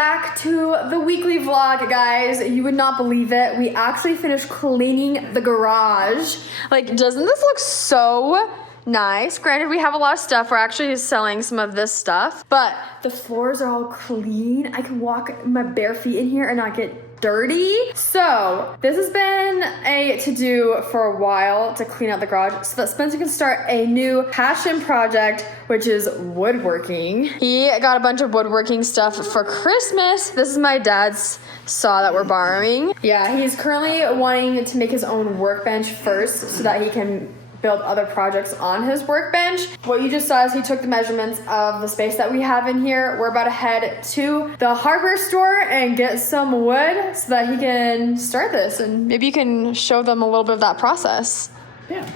back to the weekly vlog, guys. You would not believe it. We actually finished cleaning the garage. Like, doesn't this look so nice? Granted, we have a lot of stuff. We're actually selling some of this stuff, but the floors are all clean. I can walk my bare feet in here and not get dirty. So this has been a to-do for a while to clean out the garage so that Spencer can start a new passion project, which is woodworking. He got a bunch of woodworking stuff for Christmas. This is my dad's saw that we're borrowing. Yeah, he's currently wanting to make his own workbench first so that he can build other projects on his workbench. What you just saw is he took the measurements of the space that we have in here. We're about to head to the hardware store and get some wood so that he can start this, and maybe you can show them a little bit of that process. Yeah.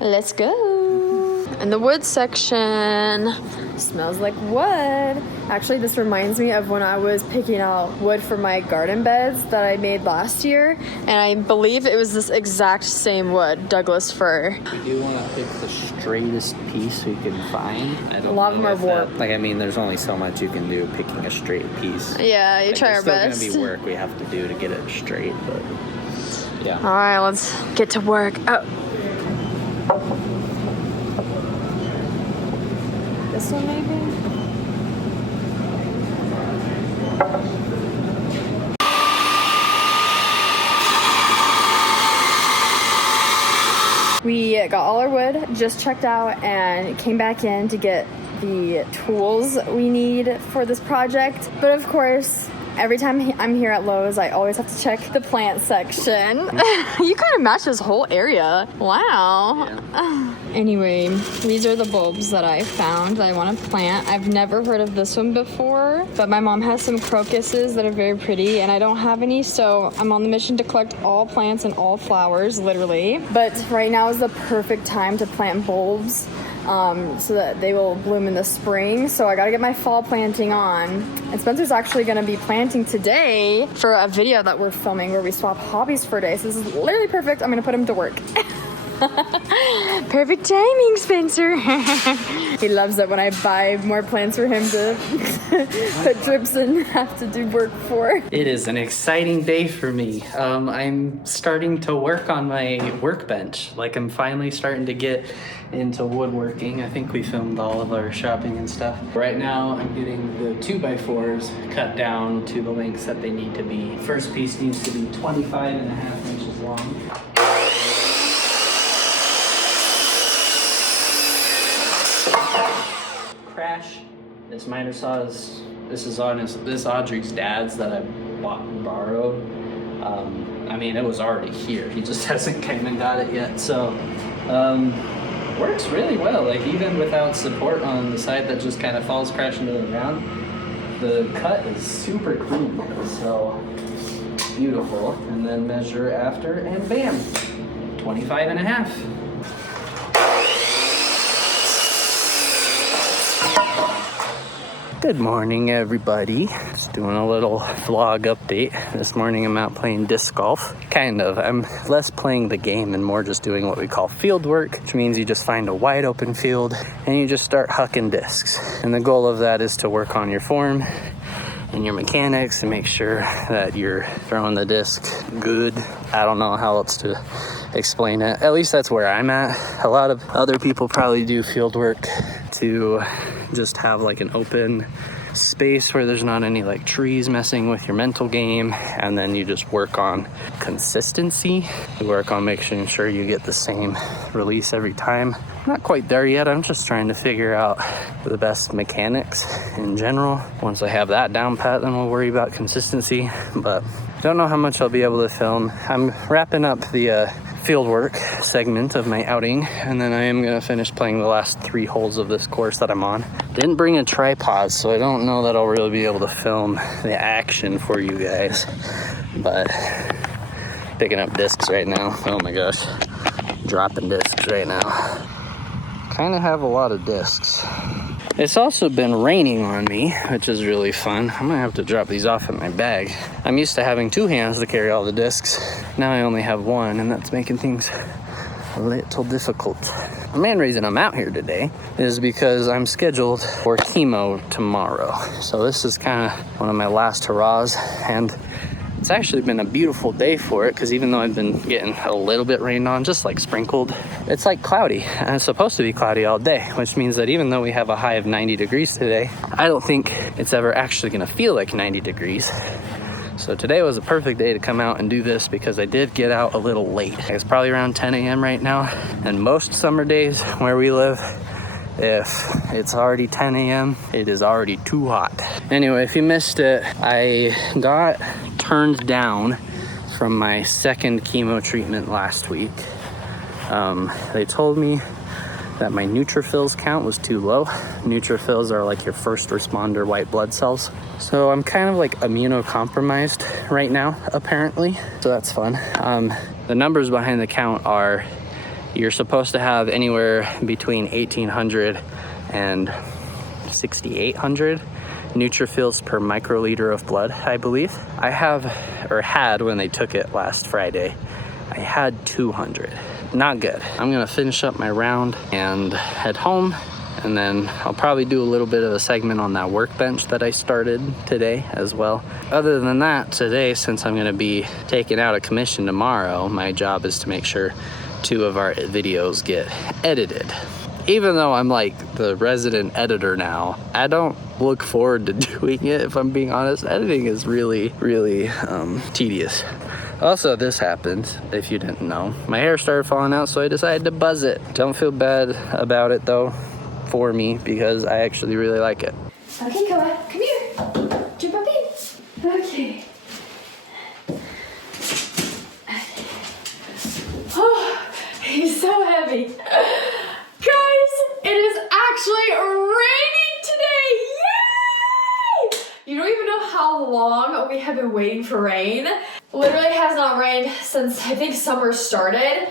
Let's go. And the wood section smells like wood. Actually, this reminds me of when I was picking out wood for my garden beds that I made last year, and I believe it was this exact same wood, Douglas fir. We do want to pick the straightest piece we can find. A lot of them are warped. Like, I mean, there's only so much you can do picking a straight piece. Yeah, you try our best. There's still going to be work we have to do to get it straight, but yeah. All right, let's get to work. Oh. This one maybe? We got all our wood, just checked out, and came back in to get the tools we need for this project. But of course, every time I'm here at Lowe's, I always have to check the plant section. You kind of match this whole area. Wow. Yeah. Anyway, these are the bulbs that I found that I want to plant. I've never heard of this one before, but my mom has some crocuses that are very pretty, and I don't have any, so I'm on the mission to collect all plants and all flowers, literally. But right now is the perfect time to plant bulbs, so that they will bloom in the spring. So I gotta get my fall planting on. And Spencer's actually gonna be planting today for a video that we're filming where we swap hobbies for a day. So this is literally perfect. I'm gonna put him to work. Perfect timing, Spencer. He loves it when I buy more plants for him to put drips and have to do work for. It is an exciting day for me. I'm starting to work on my workbench. Like, I'm finally starting to get into woodworking. I think we filmed all of our shopping and stuff. Right now, I'm getting the 2x4s cut down to the lengths that they need to be. First piece needs to be 25.5 inches long. Crash. This miter saw is, this is Audrey's dad's that I bought and borrowed. I mean, it was already here. He just hasn't came and got it yet. So, works really well. Like, even without support on the side that just kind of falls crashing to the ground, the cut is super clean. So, beautiful. And then measure after, and bam, 25.5. Good morning, everybody. Just doing a little vlog update. This morning I'm out playing disc golf. Kind of. I'm less playing the game and more just doing what we call field work, which means you just find a wide open field and you just start hucking discs. And the goal of that is to work on your form and your mechanics and make sure that you're throwing the disc good. I don't know how else to explain it. At least that's where I'm at. A lot of other people probably do field work to just have like an open space where there's not any like trees messing with your mental game, and then you just work on consistency. You work on making sure you get the same release every time. I'm not quite there yet. I'm just trying to figure out the best mechanics in general. Once I have that down pat, then we'll worry about consistency. But I don't know how much I'll be able to film. I'm wrapping up the fieldwork segment of my outing, and then I am going to finish playing the last 3 holes of this course that I'm on. Didn't bring a tripod, so I don't know that I'll really be able to film the action for you guys, but picking up discs right now. Oh my gosh, dropping discs right now. Kind of have a lot of discs. It's also been raining on me, which is really fun. I'm gonna have to drop these off in my bag. I'm used to having 2 hands to carry all the discs. Now I only have 1, and that's making things a little difficult. The main reason I'm out here today is because I'm scheduled for chemo tomorrow. So this is kind of one of my last hurrahs, and it's actually been a beautiful day for it, because even though I've been getting a little bit rained on, just like sprinkled, it's like cloudy, and it's supposed to be cloudy all day, which means that even though we have a high of 90 degrees today, I don't think it's ever actually gonna feel like 90 degrees. So today was a perfect day to come out and do this, because I did get out a little late. It's probably around 10 a.m. right now, and most summer days where we live, if it's already 10 a.m., it is already too hot. Anyway, if you missed it, I got turned down from my second chemo treatment last week. They told me that my neutrophils count was too low. Neutrophils are like your first responder white blood cells. So I'm kind of like immunocompromised right now, apparently. So that's fun. The numbers behind the count are, you're supposed to have anywhere between 1,800 and 6,800 neutrophils per microliter of blood, I believe. I have, or had when they took it last Friday, I had 200. Not good. I'm gonna finish up my round and head home, and then I'll probably do a little bit of a segment on that workbench that I started today as well. Other than that, today, since I'm gonna be taken out of commission tomorrow, my job is to make sure 2 of our videos get edited. Even though I'm like the resident editor now, I don't look forward to doing it, if I'm being honest. Editing is really, really tedious. Also, this happened, if you didn't know. My hair started falling out, so I decided to buzz it. Don't feel bad about it though, for me, because I actually really like it. Okay, Koa, come here. Jump up in. Okay. Oh, he's so heavy. Guys, it is actually raining today. Yay! You don't even know how long we have been waiting for rain. Literally has not rained since I think summer started.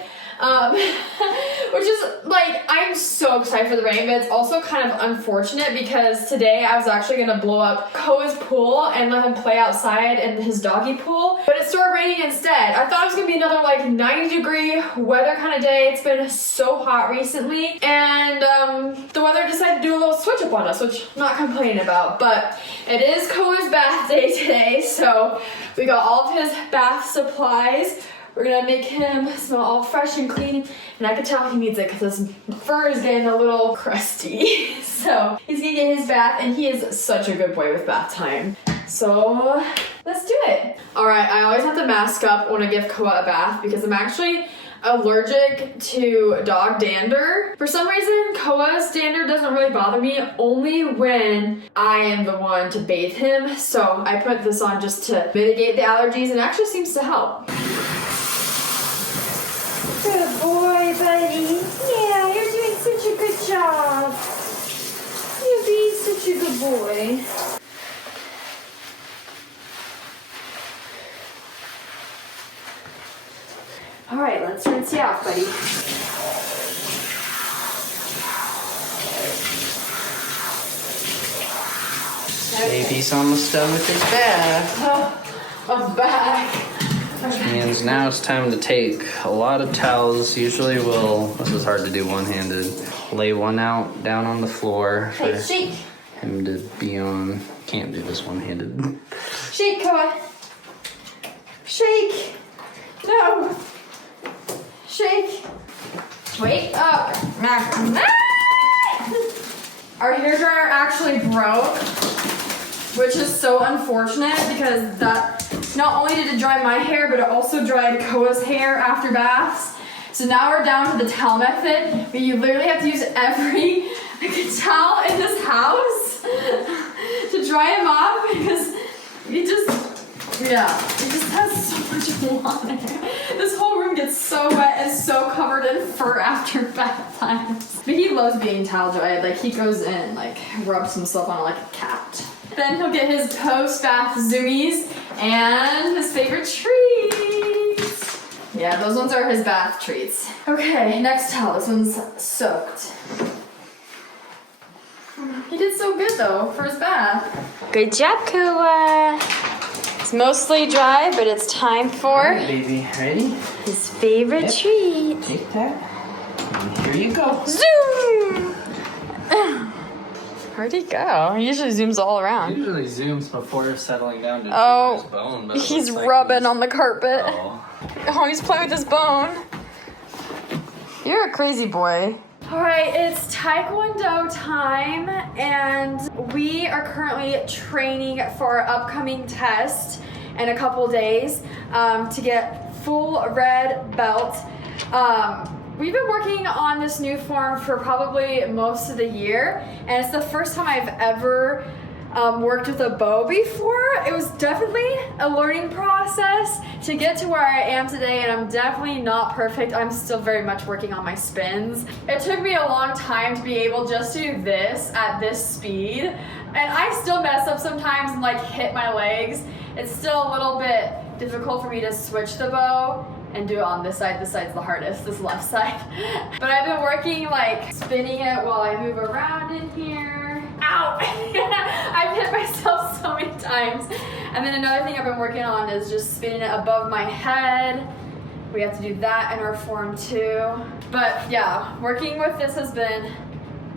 Which is like, I'm so excited for the rain, but it's also kind of unfortunate because today I was actually gonna blow up Koa's pool and let him play outside in his doggy pool, but it started raining instead. I thought it was gonna be another like 90-degree weather kind of day. It's been so hot recently, and the weather decided to do a little switch up on us, which I'm not complaining about, but it is Koa's bath day today, so we got all of his bath supplies. We're gonna make him smell all fresh and clean, and I can tell he needs it because his fur is getting a little crusty. So he's gonna get his bath, and he is such a good boy with bath time. So let's do it. All right, I always have to mask up when I give Koa a bath because I'm actually allergic to dog dander. For some reason, Koa's dander doesn't really bother me, only when I am the one to bathe him. So I put this on just to mitigate the allergies, and it actually seems to help. Good boy, buddy. Yeah, you're doing such a good job. You're being such a good boy. All right, let's rinse you off, buddy. Baby's almost done with his bath. Oh, I'm back. And now it's time to take a lot of towels. Usually this is hard to do one-handed, lay one out down on the floor for him to be on. Can't do this one-handed. Shake, Koa. Shake. No. Shake. Wait up. Our hairdryer actually broke, which is so unfortunate because that not only did it dry my hair, but it also dried Koa's hair after baths. So now we're down to the towel method, but you literally have to use every towel in this house to dry him off because it just has so much water. This whole room gets so wet and so covered in fur after bath times. But he loves being towel dried. Like, he goes in and like rubs himself on it like a cat. Then he'll get his post-bath zoomies and his favorite treats. Yeah, those ones are his bath treats. Okay, next towel. This one's soaked. He did so good though for his bath. Good job, Koa. It's mostly dry, but it's time for All right, baby, ready? his favorite treat. Take that. Here you go. Zoom! Where'd he go? He usually zooms all around. He usually zooms before settling down to Oh, his bone. But he's rubbing on the carpet. Oh, He's playing with his bone. You're a crazy boy. All right, it's taekwondo time, and we are currently training for our upcoming test in a couple days to get full red belt. We've been working on this new form for probably most of the year, and it's the first time I've ever worked with a bow before. It was definitely a learning process to get to where I am today, and I'm definitely not perfect. I'm still very much working on my spins. It took me a long time to be able just to do this at this speed, and I still mess up sometimes and like hit my legs. It's still a little bit difficult for me to switch the bow and do it on this side. This side's the hardest, this left side. But I've been working like spinning it while I move around in here. Ow! I've hit myself so many times. And then another thing I've been working on is just spinning it above my head. We have to do that in our form too. But yeah, working with this has been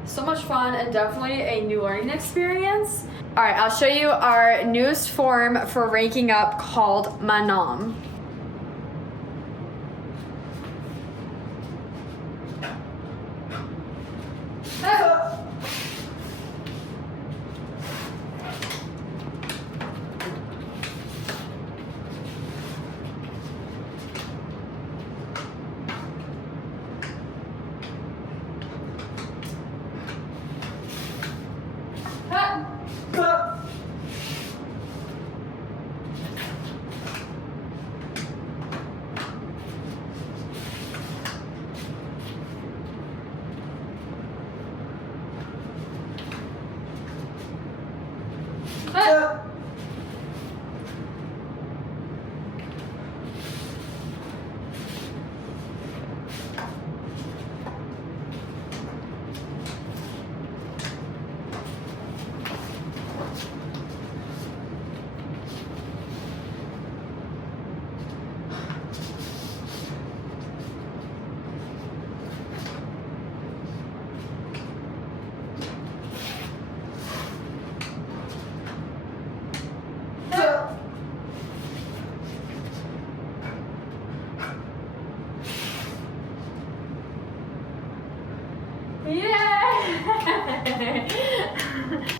so much fun and definitely a new learning experience. All right, I'll show you our newest form for ranking up called Manam.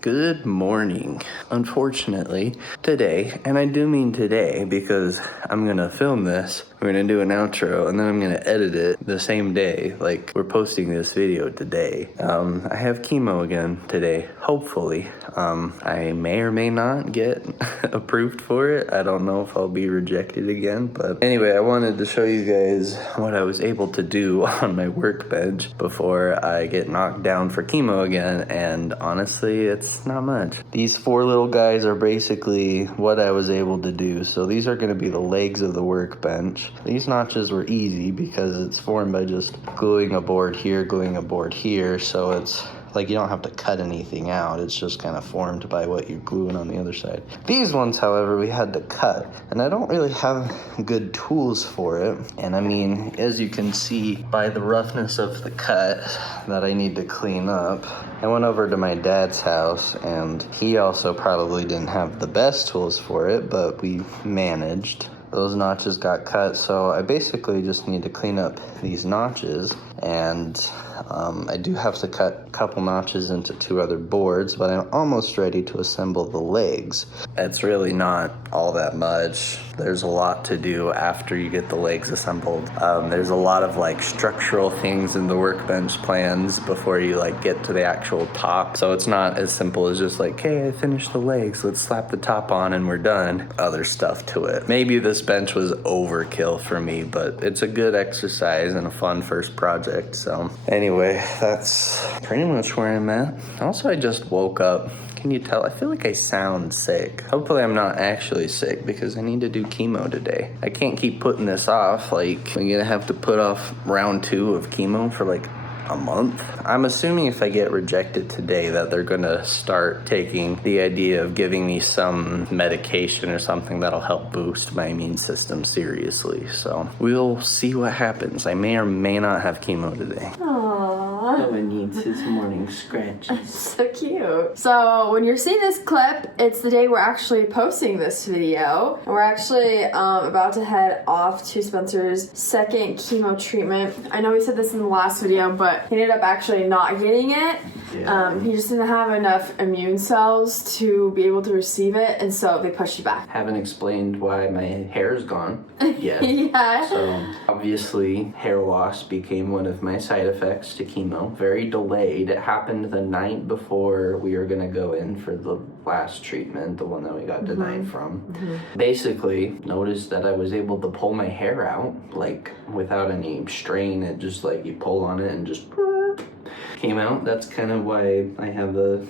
Good morning. Unfortunately, today, and I do mean today because I'm gonna film this, we're gonna do an outro, and then I'm gonna edit it the same day. Like, we're posting this video today. I have chemo again today, hopefully. I may or may not get approved for it. I don't know if I'll be rejected again, but anyway, I wanted to show you guys what I was able to do on my workbench before I get knocked down for chemo again, and honestly, it's not much. These four little guys are basically what I was able to do. So these are gonna be the legs of the workbench. These notches were easy because it's formed by just gluing a board here, gluing a board here, so it's like you don't have to cut anything out. It's just kind of formed by what you're gluing on the other side. These ones, however, we had to cut, and I don't really have good tools for it. And I mean, as you can see by the roughness of the cut that I need to clean up, I went over to my dad's house, and he also probably didn't have the best tools for it, but we managed. Those notches got cut, so I basically just need to clean up these notches, and I do have to cut a couple notches into two other boards, but I'm almost ready to assemble the legs. It's really not all that much. There's a lot to do after you get the legs assembled. There's a lot of like structural things in the workbench plans before you like get to the actual top. So it's not as simple as just like, hey, I finished the legs, let's slap the top on and we're done. Other stuff to it. Maybe this bench was overkill for me, but it's a good exercise and a fun first project. So anyway, that's pretty much where I'm at. Also, I just woke up. Can you tell? I feel like I sound sick. Hopefully I'm not actually sick because I need to do chemo today. I can't keep putting this off. Like, I'm gonna have to put off round 2 of chemo for like a month. I'm assuming if I get rejected today that they're gonna start taking the idea of giving me some medication or something that'll help boost my immune system seriously. So we'll see what happens. I may or may not have chemo today. Aww. Noah needs his morning scratches. So cute. So when you're seeing this clip, it's the day we're actually posting this video. And we're actually about to head off to Spencer's second chemo treatment. I know we said this in the last video, but he ended up actually not getting it. Yeah. He just didn't have enough immune cells to be able to receive it, and so they pushed it back. Haven't explained why my hair's gone yet. Yeah. So obviously hair loss became one of my side effects to chemo. Very delayed. It happened the night before we were gonna go in for the last treatment, the one that we got denied from. Basically noticed that I was able to pull my hair out like without any strain. It just like you pull on it and just came out. That's kind of why I have the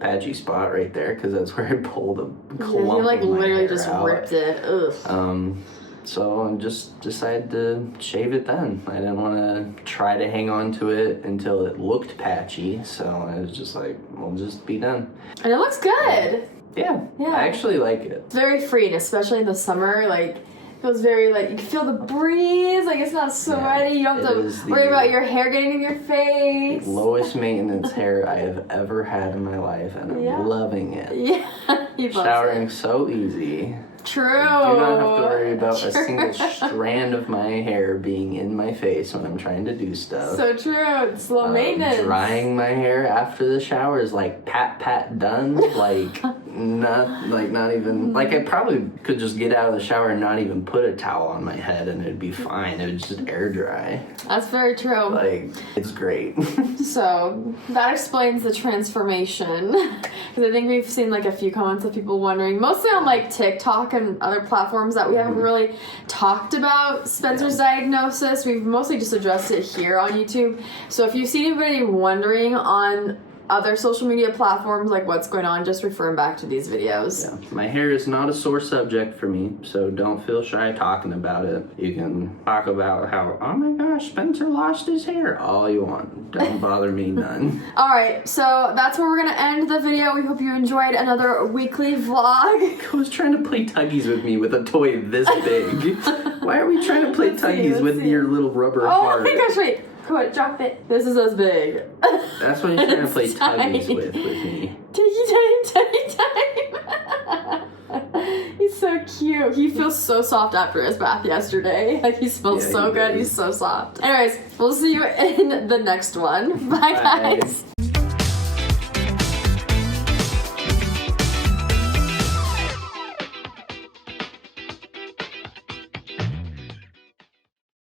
patchy spot right there, because that's where I pulled a clump You like of my literally hair just out. ripped it. Ugh. So I just decided to shave it then. I didn't want to try to hang on to it until it looked patchy, so I was just like, we'll just be done. And it looks good. Yeah, I actually like it. It's very freeing, especially in the summer. Like, feels very like you can feel the breeze. Like it's not sweaty. You don't have to worry about your hair getting in your face. Lowest maintenance hair I have ever had in my life, and I'm loving it. Yeah, he loves Showering it. so easy. True. I do not have to worry about a single strand of my hair being in my face when I'm trying to do stuff. So true. It's low maintenance. Drying my hair after the shower is like pat done. Like not even like I probably could just get out of the shower and not even put a towel on my head and it'd be fine. It would just air dry. That's very true. Like it's great. So that explains the transformation. Because I think we've seen like a few comments of people wondering, mostly on like TikTok and other platforms, that we haven't really talked about Spencer's diagnosis. We've mostly just addressed it here on YouTube. So if you see anybody wondering on other social media platforms like what's going on, just refer back to these videos. Yeah. My hair is not a sore subject for me, so don't feel shy talking about it. You can talk about how, oh my gosh, Spencer lost his hair all you want. Don't bother me none. Alright, so that's where we're gonna end the video. We hope you enjoyed another weekly vlog. Who's trying to play tuggies with me with a toy this big? Why are we trying to play tuggies with your little rubber heart? Oh my gosh, wait. Come on, drop it. This is as big. That's what he's trying to play tuggies with me. Tuggy time. He's so cute. He feels so soft after his bath yesterday. Like he smells so good. He's so soft. Anyways, we'll see you in the next one. Bye. Guys.